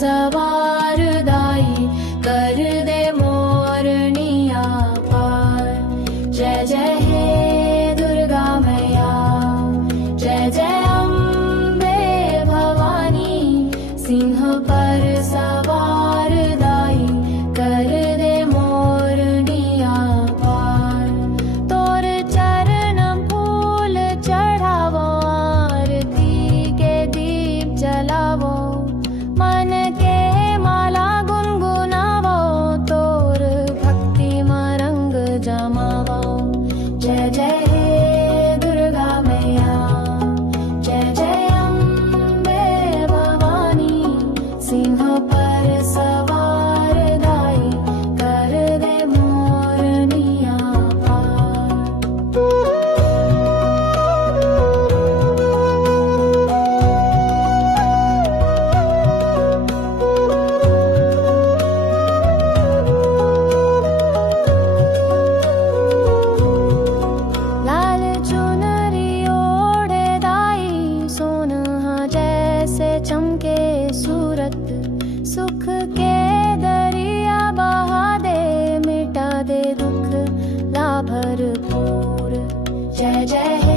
सवार दाई कर दे मोरनिया पार। जय जय हे दुर्गा मैया, जय जय अम्बे भवानी, सिंह पर सवार दाई कर दे मोरनिया पार। तोर चरण फूल चढ़ावो, आरती के दीप जलावो, मन के माला गुनगुनावो, तोर भक्ति में रंग जमावो। जय जय हे दुर्गा मैया, जय जय अम्बे भवानी, सिंह पर सवार दाई कर दे मोरनिया पार। लाल चुनरी ओढ़े दाई, सोनहा जैसे चमके सूरत, सुख के दरिया बहा दे, मिटा दे दुख ला भरपूर। जय जय